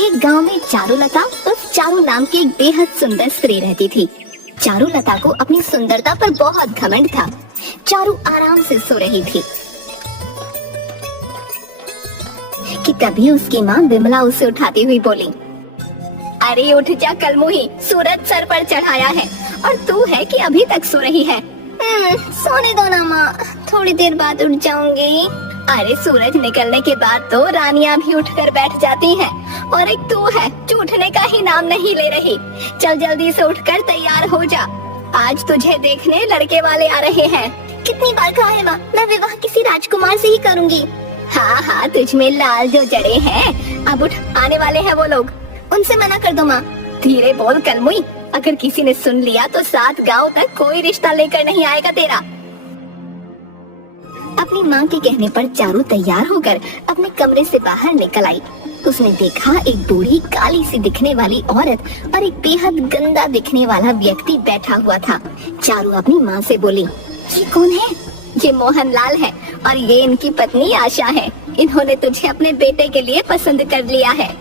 एक गांव में चारुलता उस चारू नाम की एक बेहद सुंदर स्त्री रहती थी। चारुलता को अपनी सुंदरता पर बहुत घमंड था। चारू आराम से सो रही थी कि तभी उसकी माँ विमला उसे उठाती हुई बोली, अरे उठ जा कलमुही, सूरज सर पर चढ़ाया है और तू है कि अभी तक सो रही है। सोने दो ना माँ, थोड़ी देर बाद उठ जाऊंगी। अरे सूरज निकलने के बाद तो रानियां भी उठकर बैठ जाती हैं और एक तू है जो उठने का ही नाम नहीं ले रही। चल जल्दी से उठकर तैयार हो जा, आज तुझे देखने लड़के वाले आ रहे हैं। कितनी बार कहा है माँ, मैं विवाह किसी राजकुमार से ही करूंगी। हाँ हाँ, तुझ में लाल जो जड़े हैं, अब उठ, आने वाले हैं वो लोग, उनसे मना कर दो माँ। धीरे बोल कलमुई, अगर किसी ने सुन लिया तो 7 गांव तक कोई रिश्ता लेकर नहीं आएगा तेरा। अपनी माँ के कहने पर चारू तैयार होकर अपने कमरे से बाहर निकल आई। उसने देखा एक बूढ़ी काली सी दिखने वाली औरत और एक बेहद गंदा दिखने वाला व्यक्ति बैठा हुआ था। चारू अपनी माँ से बोली, ये कौन है? ये मोहनलाल है और ये इनकी पत्नी आशा है। इन्होंने तुझे अपने बेटे के लिए पसंद कर लिया है।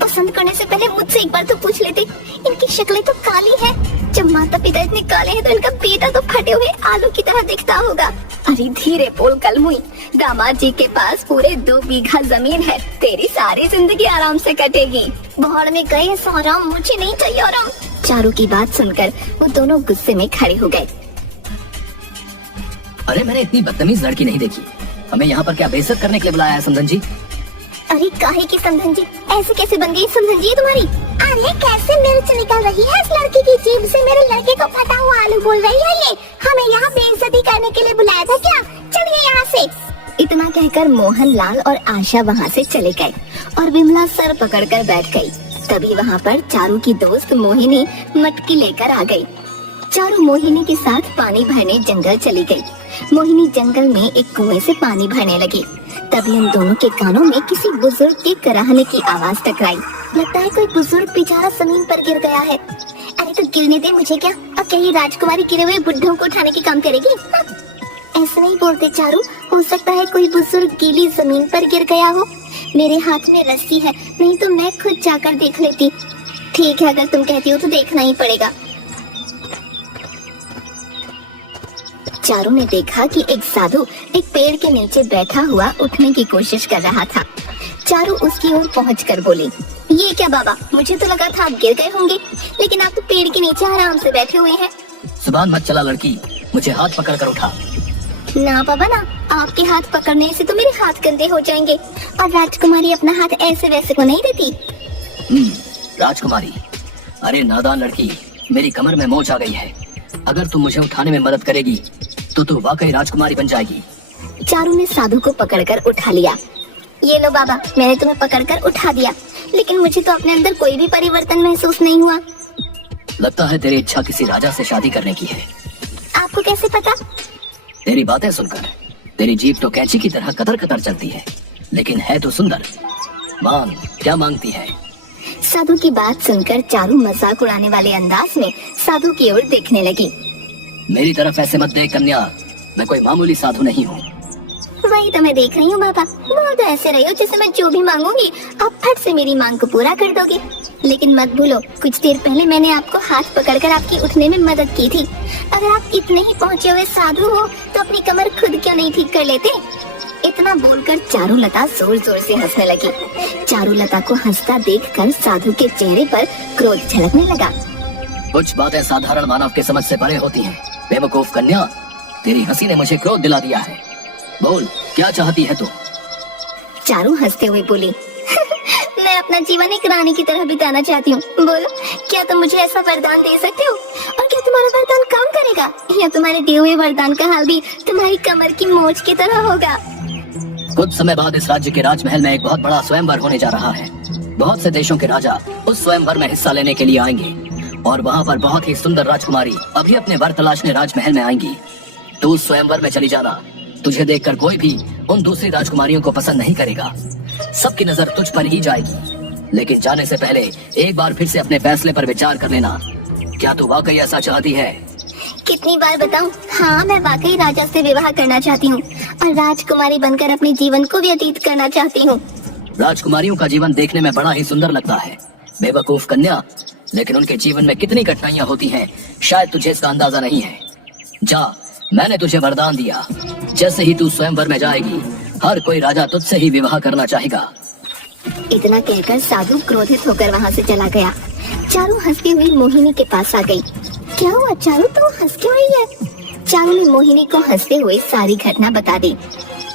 पसंद करने से पहले मुझसे एक बार तो पूछ लेते, इनकी शक्लें तो काली है। जब माता पिता इतने काले हैं तो इनका बेटा तो फटे हुए आलू की तरह दिखता होगा। अरे धीरे बोल कलमुई, दामाद जी के पास पूरे 2 बीघा जमीन है, तेरी सारी जिंदगी आराम से कटेगी। भाड़ में गए सौराम, मुझे नहीं चाहिए आराम। चारू की बात सुनकर वो दोनों गुस्से में खड़े हो गए। अरे मैंने इतनी बदतमीज लड़की नहीं देखी। हमें यहाँ पर क्या बेइज्जत करने के लिए बुलाया है समधन जी? अरे काहे की समधन जी, ऐसे कैसे बन गई समधन जी तुम्हारी? अरे कैसे मिर्च निकल रही है इस लड़की की जीभ से, मेरे लड़के को फटा हुआ आलू बोल रही है ये। हमें यहाँ बेइज्जती करने के लिए बुलाया था क्या? चलिए यहाँ से। इतना कहकर मोहनलाल और आशा वहाँ से चले गए और विमला सर पकड़कर बैठ गई। तभी वहाँ पर चारू की दोस्त मोहिनी मटकी लेकर आ गई। चारू मोहिनी के साथ पानी भरने जंगल चली गई। मोहिनी जंगल में एक कुएं से पानी भरने लगी। तभी उन दोनों के कानों में किसी बुजुर्ग के कराहने की आवाज टकराई। लगता है कोई बुजुर्ग बेचारा जमीन पर गिर गया है। अरे तो गिरने दे, मुझे क्या, अब क्या ये राजकुमारी गिरे हुए बुड्ढों को उठाने की काम करेगी? ऐसे नहीं बोलते चारू, हो सकता है कोई बुजुर्ग गीली जमीन पर गिर गया हो। मेरे हाथ में रस्सी है, नहीं तो मैं खुद जाकर देख लेती। ठीक है, अगर तुम कहती हो तो देखना ही पड़ेगा। चारू ने देखा कि एक साधु एक पेड़ के नीचे बैठा हुआ उठने की कोशिश कर रहा था। चारू उसकी ओर पहुंचकर बोली, ये क्या बाबा, मुझे तो लगा था आप गिर गए होंगे, लेकिन आप तो पेड़ के नीचे आराम से बैठे हुए हैं। जुबान मत चला लड़की, मुझे हाथ पकड़ कर उठा। ना बाबा ना, आपके हाथ पकड़ने से तो मेरे हाथ गंदे हो जाएंगे और राजकुमारी अपना हाथ ऐसे वैसे को नहीं देती। राजकुमारी? अरे नादान लड़की, मेरी कमर में मोच आ गई है। अगर तुम मुझे उठाने में मदद करेगी तो तू वाकई राजकुमारी बन जाएगी। चारू ने साधु को पकड़कर उठा लिया। ये लो बाबा, मैंने तुम्हें पकड़कर उठा दिया, लेकिन मुझे तो अपने अंदर कोई भी परिवर्तन महसूस नहीं हुआ। लगता है तेरी इच्छा किसी राजा से शादी करने की है। आपको कैसे पता? तेरी बातें सुनकर तेरी जीभ तो कैंची की तरह कतर कतर चलती है, लेकिन है तो सुंदर। मांग, क्या मांगती है? साधु की बात सुनकर चारू मजाक उड़ाने वाले अंदाज में साधु की ओर देखने लगी। मेरी तरफ ऐसे मत देख कन्या, मैं कोई मामूली साधु नहीं हूँ। वही तो मैं देख रही हूँ बाबा, बोल तो ऐसे रही हो जैसे मैं जो भी मांगूंगी आप फट से मेरी मांग को पूरा कर दोगे। लेकिन मत भूलो, कुछ देर पहले मैंने आपको हाथ पकड़कर आपकी उठने में मदद की थी। अगर आप इतने ही पहुँचे हुए साधु हो तो अपनी कमर खुद क्यों नहीं ठीक कर लेते? इतना बोलकर चारुलता जोर जोर से हंसने लगी। चारुलता को हंसता देखकर साधु के चेहरे पर क्रोध झलकने लगा। कुछ बातें साधारण मानव के समझ से परे होती हैं। बेवकूफ कन्या, तेरी हंसी ने मुझे क्रोध दिला दिया है। बोल, क्या चाहती है तू? चारू हंसते हुए बोली, मैं अपना जीवन एक रानी की तरह बिताना चाहती हूँ। बोलो, क्या तुम मुझे ऐसा वरदान दे सकते हो? और क्या तुम्हारा वरदान काम करेगा, या तुम्हारे दिए हुए वरदान का हाल भी तुम्हारी कमर की मोच की तरह होगा? कुछ समय बाद इस राज्य के राजमहल में एक बहुत बड़ा स्वयंवर होने जा रहा है। बहुत से देशों के राजा उस स्वयंवर में हिस्सा लेने के लिए आएंगे और वहाँ पर बहुत ही सुंदर राजकुमारी अभी अपने वर तलाशने राजमहल में आएंगी। तू उस स्वयंवर में चली जाना। तुझे देखकर कोई भी उन दूसरी राजकुमारियों को पसंद नहीं करेगा। सबकी नजर तुझ पर ही जाएगी। लेकिन जाने से पहले एक बार फिर से अपने फैसले पर विचार कर लेना। क्या तू वाकई ऐसा चाहती है? कितनी बार बताऊं? हाँ, मैं वाकई राजा से विवाह करना चाहती हूँ और राजकुमारी बनकर अपने जीवन को व्यतीत करना चाहती हूँ। राजकुमारियों का जीवन देखने में बड़ा ही सुंदर लगता है। बेवकूफ कन्या, लेकिन उनके जीवन में कितनी कठिनाइयां होती हैं, शायद तुझे इसका अंदाजा नहीं है। जा, मैंने तुझे वरदान दिया, जैसे ही तू स्वयंवर में जाएगी, हर कोई राजा तुझसे ही विवाह करना चाहेगा। इतना कहकर साधु क्रोधित होकर वहाँ से चला गया। चारू हंसती हुई मोहिनी के पास आ गई। क्या हुआ चारू, तू हंस क्यों रही है? चारू ने मोहिनी को हंसते हुए सारी घटना बता दी।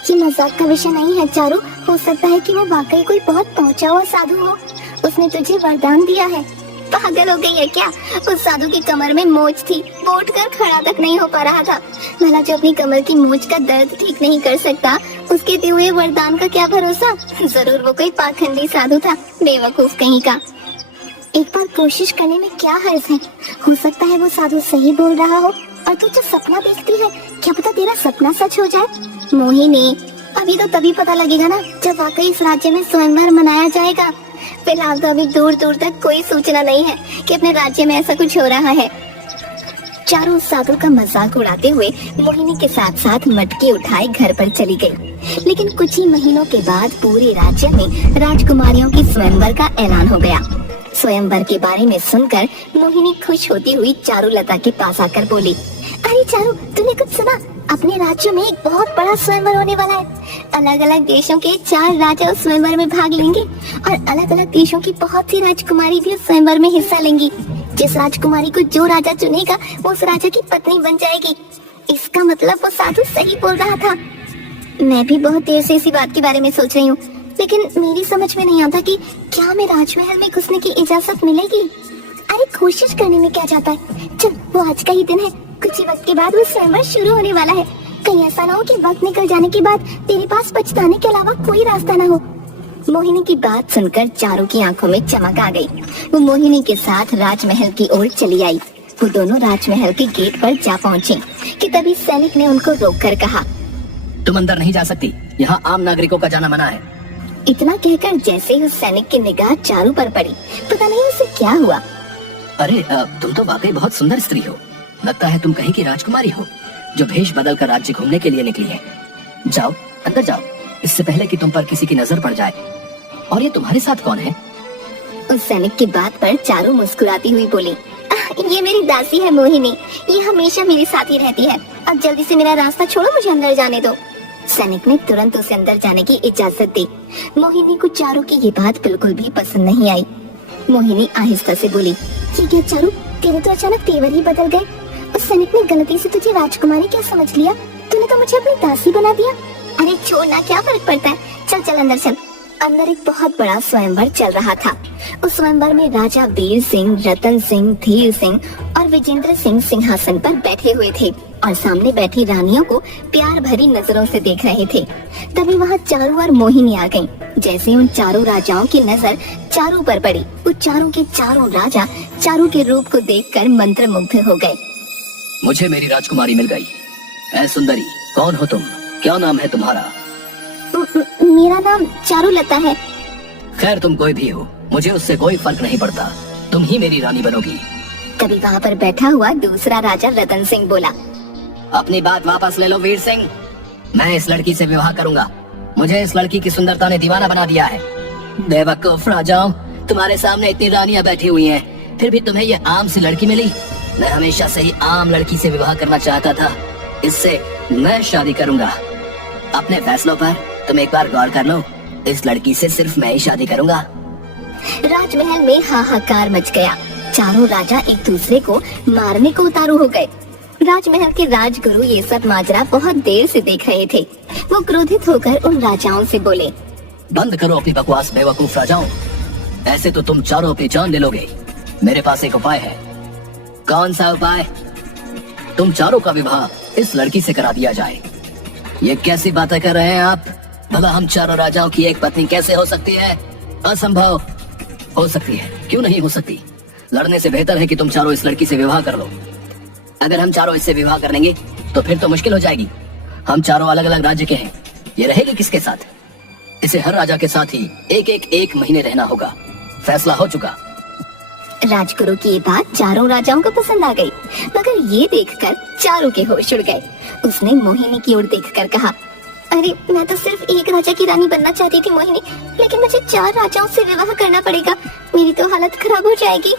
ये मजाक का विषय नहीं है चारू, हो सकता है कि वो वाकई कोई बहुत पहुंचा हुआ साधु हो। उसने तुझे वरदान दिया है। पागल हो गई है क्या? उस साधु की कमर में मोच थी, वो उठकर खड़ा तक नहीं हो पा रहा था। भला जो अपनी कमर की मोच का दर्द ठीक नहीं कर सकता, उसके दिए हुए वरदान का क्या भरोसा? जरूर वो कोई पाखंडी साधु था, बेवकूफ कहीं का। एक बार कोशिश करने में क्या हर्ज है? हो सकता है वो साधु सही बोल रहा हो और तू जो सपना देखती है, क्या पता तेरा सपना सच हो जाए। मोहिनी, अभी तो तभी पता लगेगा ना जब वाकई इस राज्य में स्वयंवर मनाया जाएगा। फिलहाल तो अभी दूर दूर तक कोई सूचना नहीं है कि अपने राज्य में ऐसा कुछ हो रहा है। चारू साधु का मजाक उड़ाते हुए मोहिनी के साथ साथ मटकी उठाए घर पर चली गई। लेकिन कुछ ही महीनों के बाद पूरे राज्य में राजकुमारियों की स्वयंवर का ऐलान हो गया। स्वयंवर के बारे में सुनकर मोहिनी खुश होती हुई चारुलता के पास आकर बोली, अरे चारू, तूने कुछ सुना? अपने राज्य में एक बहुत बड़ा स्वयंवर होने वाला है। अलग अलग देशों के 4 राजा उस स्वयंवर में भाग लेंगे और अलग अलग देशों की बहुत सी राजकुमारी भी उस स्वयंवर में हिस्सा लेंगी। जिस राजकुमारी को जो राजा चुनेगा, वो उस राजा की पत्नी बन जाएगी। इसका मतलब वो साधु सही बोल रहा था। मैं भी बहुत देर से इसी बात के बारे में सोच रही हूँ, लेकिन मेरी समझ में नहीं आता कि क्या हमें राजमहल में घुसने की इजाजत मिलेगी। अरे कोशिश करने में क्या जाता है, चल वो आज का ही दिन है। कुछ ही वक्त के बाद वो स्वयंवर शुरू होने वाला है। कहीं ऐसा ना हो कि वक्त निकल जाने के बाद तेरे पास पछताने के अलावा कोई रास्ता ना हो। मोहिनी की बात सुनकर चारू की आंखों में चमक आ गई। वो मोहिनी के साथ राजमहल की ओर चली आई। वो दोनों राजमहल के गेट पर जा पहुँचे कि तभी सैनिक ने उनको रोककर कहा, तुम अंदर नहीं जा सकती, यहाँ आम नागरिकों का जाना मना है। इतना कहकर जैसे ही उस सैनिक की निगाह चारू पर पड़ी, पता नहीं उसे क्या हुआ। अरे तुम तो वाकई बहुत सुंदर स्त्री हो। लगता है तुम कहीं की राजकुमारी हो जो भेष बदल कर राज्य घूमने के लिए निकली है। जाओ अंदर जाओ, इससे पहले कि तुम पर किसी की नजर पड़ जाए। और ये तुम्हारे साथ कौन है? उस सैनिक की बात पर चारू मुस्कुराती हुई बोली, ये मेरी दासी है मोहिनी। ये हमेशा मेरे साथ ही रहती है। अब जल्दी से मेरा रास्ता छोड़ो, मुझे अंदर जाने दो। सैनिक ने तुरंत उसे अंदर जाने की इजाजत दी। मोहिनी को चारू की ये बात बिल्कुल भी पसंद नहीं आई। मोहिनी आहिस्ता से बोली, ये क्या चारू, तेरे तो अचानक तेवर ही बदल गए। उस सैनिक ने गलती से तुझे राजकुमारी क्या समझ लिया? तूने तो मुझे अपनी दासी बना दिया। अरे छोड़ना, क्या फर्क पड़ता है, चल चल अंदर चल। अंदर एक बहुत बड़ा स्वयंवर चल रहा था। उस स्वयंवर में राजा वीर सिंह, रतन सिंह, धीर सिंह और विजेंद्र सिंह सिंहासन पर बैठे हुए थे और सामने बैठी रानियों को प्यार भरी नजरों से देख रहे थे। तभी वहाँ चारू और मोहिनी आ गईं। जैसे ही उन चारों राजाओं की नजर चारू पर पड़ी, वो चारों के चारों राजा चारू के रूप को देखकर मंत्रमुग्ध हो गए। मुझे मेरी राजकुमारी मिल गई। ऐ सुंदरी, कौन हो तुम? क्या नाम है तुम्हारा? मेरा नाम चारुलता है। खैर तुम कोई भी हो, मुझे उससे कोई फर्क नहीं पड़ता। तुम ही मेरी रानी बनोगी। तभी वहाँ पर बैठा हुआ दूसरा राजा रतन सिंह बोला, अपनी बात वापस ले लो वीर सिंह। मैं इस लड़की से विवाह करूंगा। मुझे इस लड़की की सुंदरता ने दीवाना बना दिया है। बेवकूफ राजाओं, तुम्हारे सामने इतनी रानियां बैठी हुई हैं, फिर भी तुम्हें ये आम सी लड़की मिली। मैं हमेशा से ही आम लड़की से विवाह करना चाहता था। इससे मैं शादी करूंगा। अपने फैसलों पर तुम एक बार गौर कर लो। इस लड़की से सिर्फ मैं ही शादी करूंगा। राजमहल में हाहाकार मच गया। चारों राजा एक दूसरे को मारने को उतारू हो गए। राजमहल के राजगुरु ये सब माजरा बहुत देर से देख रहे थे। वो क्रोधित होकर उन राजाओं से बोले, बंद करो अपनी बकवास बेवकूफ राजाओं। ऐसे तो तुम चारों अपनी जान ले लोगे। मेरे पास एक उपाय है। कौन सा उपाय? तुम चारों का विवाह इस लड़की से करा दिया जाए। ये कैसी बातें कर रहे हैं आप? भला हम चारों राजाओं की एक पत्नी कैसे हो सकती है? असंभव। हो सकती है, क्यों नहीं हो सकती? लड़ने से बेहतर है कि तुम चारों इस लड़की से विवाह कर लो। अगर हम चारों इससे विवाह कर लेंगे तो फिर तो मुश्किल हो जाएगी। हम चारों अलग अलग राज्य के हैं। ये रहेगी किसके साथ? इसे हर राजा के साथ ही एक महीने रहना होगा। फैसला हो चुका। राजगुरु की ये बात चारों राजाओं को पसंद आ गई, मगर ये देखकर चारों के होश उड़ गए। उसने मोहिनी की ओर देखकर कहा, अरे मैं तो सिर्फ एक राजा की रानी बनना चाहती थी मोहिनी, लेकिन मुझे 4 राजाओं से विवाह करना पड़ेगा। मेरी तो हालत खराब हो जाएगी।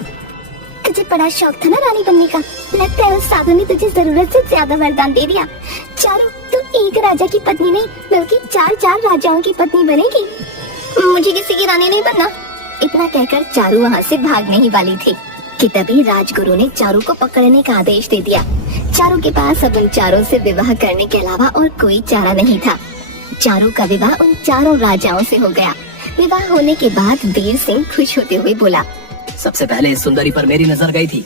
तुझे बड़ा शौक था ना रानी बनने का, लगता है उस साधु ने तुझे जरूरत से ज्यादा वरदान दे दिया। चारू, तू एक राजा की पत्नी नहीं बल्कि 4 राजाओं की पत्नी बनेगी। मुझे किसी की रानी नहीं बनना। इतना कहकर चारू वहाँ से भागने ही वाली थी कि तभी राजगुरु ने चारू को पकड़ने का आदेश दे दिया। चारू के पास अब उन 4 से विवाह करने के अलावा और कोई चारा नहीं था। चारू का विवाह उन 4 राजाओं से हो गया। विवाह होने के बाद वीर सिंह खुश होते हुए बोला, सबसे पहले इस सुंदरी पर मेरी नजर गई थी,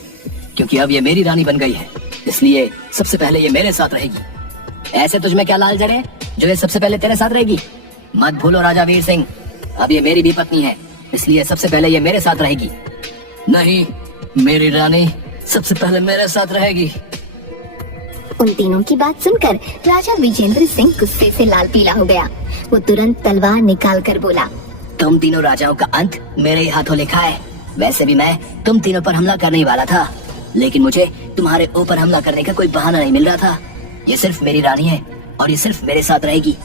क्योंकि अब ये मेरी रानी बन गई है, इसलिए सबसे पहले ये मेरे साथ रहेगी। ऐसे तुझमें क्या लाल जड़े जो ये सबसे पहले तेरे साथ रहेगी? मत भूलो राजा वीर सिंह, अब ये मेरी भी पत्नी है, इसलिए सबसे पहले ये मेरे साथ रहेगी। नहीं, मेरी रानी सबसे पहले मेरे साथ रहेगी। उन तीनों की बात सुनकर राजा विजेंद्र सिंह गुस्से से लाल पीला हो गया। वो तुरंत तलवार निकाल कर बोला, तुम तीनों राजाओं का अंत मेरे ही हाथों लिखा है। वैसे भी मैं तुम तीनों पर हमला करने ही वाला था, लेकिन मुझे तुम्हारे ऊपर हमला करने का कोई बहाना नहीं मिल रहा था। ये सिर्फ मेरी रानी है और ये सिर्फ मेरे साथ रहेगी।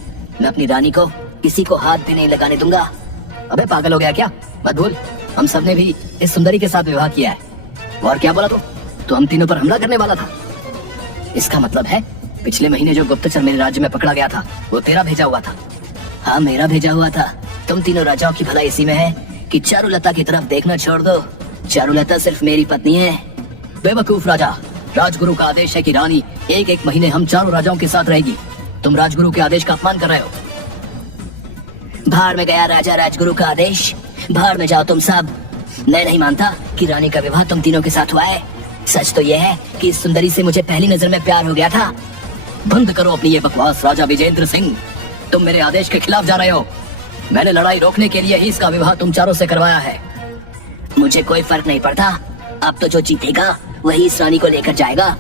मैं अपनी रानी को किसी को हाथ भी नहीं लगाने दूंगा। अबे पागल हो गया क्या? मत भूल, हम सबने भी इस सुंदरी के साथ विवाह किया है। और क्या बोला तो हम तीनों पर हमला करने वाला था। इसका मतलब है पिछले महीने जो गुप्तचर मेरे राज्य में पकड़ा गया था वो तेरा भेजा हुआ था। हाँ, मेरा भेजा हुआ था। तुम तीनों राजाओं की भलाई इसी में है कि चारुलता की तरफ देखना छोड़ दो। चारुलता सिर्फ मेरी पत्नी है। बेवकूफ राजा, राजगुरु का आदेश है कि रानी एक महीने हम 4 राजाओं के साथ रहेगी। तुम राजगुरु के आदेश का अपमान कर रहे हो। बाहर में गया राजा राजगुरु का आदेश, बाहर में जाओ तुम सब। मैं नहीं मानता कि रानी का विवाह तुम तीनों के साथ हुआ है। सच तो यह है कि इस सुंदरी से मुझे पहली नजर में प्यार हो गया था। बंद करो अपनी ये बकवास राजा विजेंद्र सिंह, तुम मेरे आदेश के खिलाफ जा रहे हो। मैंने लड़ाई रोकने के लिए ही इसका विवाह तुम 4 से करवाया है। मुझे कोई फर्क नहीं पड़ता, अब तो जो जीतेगा वही इस रानी को लेकर जाएगा।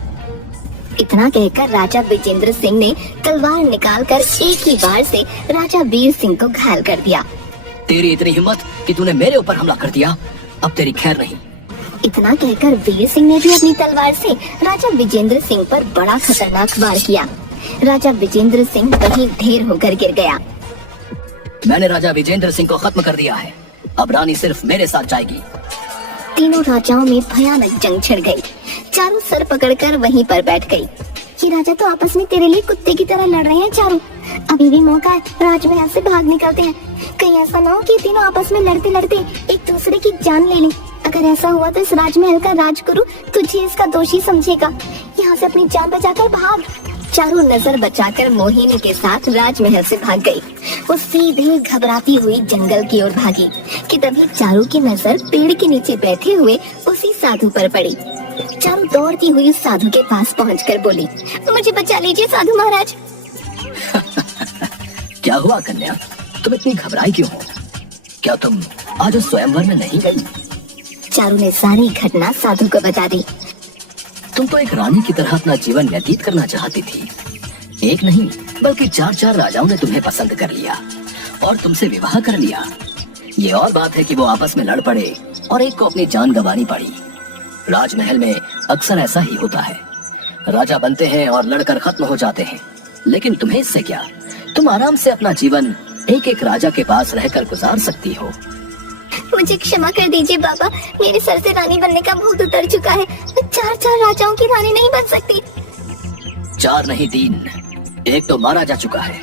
इतना कहकर राजा विजेंद्र सिंह ने तलवार निकालकर एक ही बार से राजा वीर सिंह को घायल कर दिया। तेरी इतनी हिम्मत कि तूने मेरे ऊपर हमला कर दिया, अब तेरी खैर नहीं। इतना कहकर वीर सिंह ने भी अपनी तलवार से राजा विजेंद्र सिंह पर बड़ा खतरनाक वार किया। राजा विजेंद्र सिंह वहीं ढेर होकर गिर गया। मैंने राजा विजेंद्र सिंह को खत्म कर दिया है, अब रानी सिर्फ मेरे साथ जाएगी। तीनों राजाओं में भयानक जंग छिड़ गई। चारू सर पकड़कर वहीं पर बैठ गई। ये राजा तो आपस में तेरे लिए कुत्ते की तरह लड़ रहे हैं चारू। अभी भी मौका है, राजमहल से भाग निकलते हैं। कहीं ऐसा ना हो कि तीनों आपस में लड़ते लड़ते एक दूसरे की जान ले लें। अगर ऐसा हुआ तो इस राजमहल का राजगुरु तुझे इसका दोषी समझेगा। यहाँ से अपनी जान बचाकर भाग। चारू नजर बचाकर मोहिनी के साथ राजमहल से भाग गई। वो सीधे घबराती हुई जंगल की ओर भागी कि तभी चारू की नजर पेड़ के नीचे बैठे हुए उसी साधु पर पड़ी। चारू दौड़ती हुई उस साधु के पास पहुंचकर बोली, मुझे बचा लीजिए साधु महाराज। क्या हुआ कन्या, तुम इतनी घबराई क्यों हो? क्या तुम आज उस स्वयंवर में नहीं गई? चारू ने सारी घटना साधु को बता दी। तुम तो एक रानी की तरह अपना जीवन व्यतीत करना चाहती थी। एक नहीं बल्कि 4 राजाओं ने तुम्हें पसंद कर लिया और तुमसे विवाह कर लिया। ये और बात है कि वो आपस में लड़ पड़े और एक को अपनी जान गंवानी पड़ी। राजमहल में अक्सर ऐसा ही होता है, राजा बनते हैं और लड़कर खत्म हो जाते हैं। लेकिन तुम्हें इससे क्या, तुम आराम से अपना जीवन एक राजा के पास रहकर गुजार सकती हो। मुझे क्षमा कर दीजिए बाबा, मेरे सर से रानी बनने का भूत उतर चुका है। मैं 4 राजाओं की रानी नहीं बन सकती। 4 नहीं 3, एक तो मारा जा चुका है।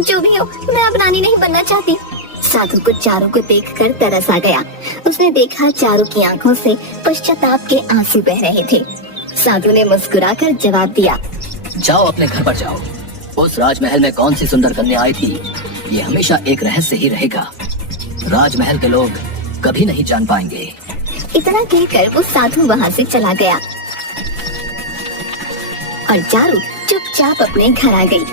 जो भी हो, मैं अब रानी नहीं बनना चाहती। साधु को चारू को देखकर तरस आ गया। उसने देखा चारू की आंखों से पश्चाताप के आंसू बह रहे थे। साधु ने मुस्कुराकर जवाब दिया, जाओ अपने घर पर जाओ। उस राजमहल में कौन सी सुंदर कन्या आई थी ये हमेशा एक रहस्य ही रहेगा। राजमहल के लोग कभी नहीं जान पाएंगे। इतना कहकर वो साधु वहाँ से चला गया और चारू चुपचाप अपने घर आ गई।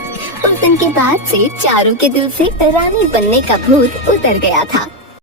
उस दिन के बाद से चारू के दिल से रानी बनने का भूत उतर गया था।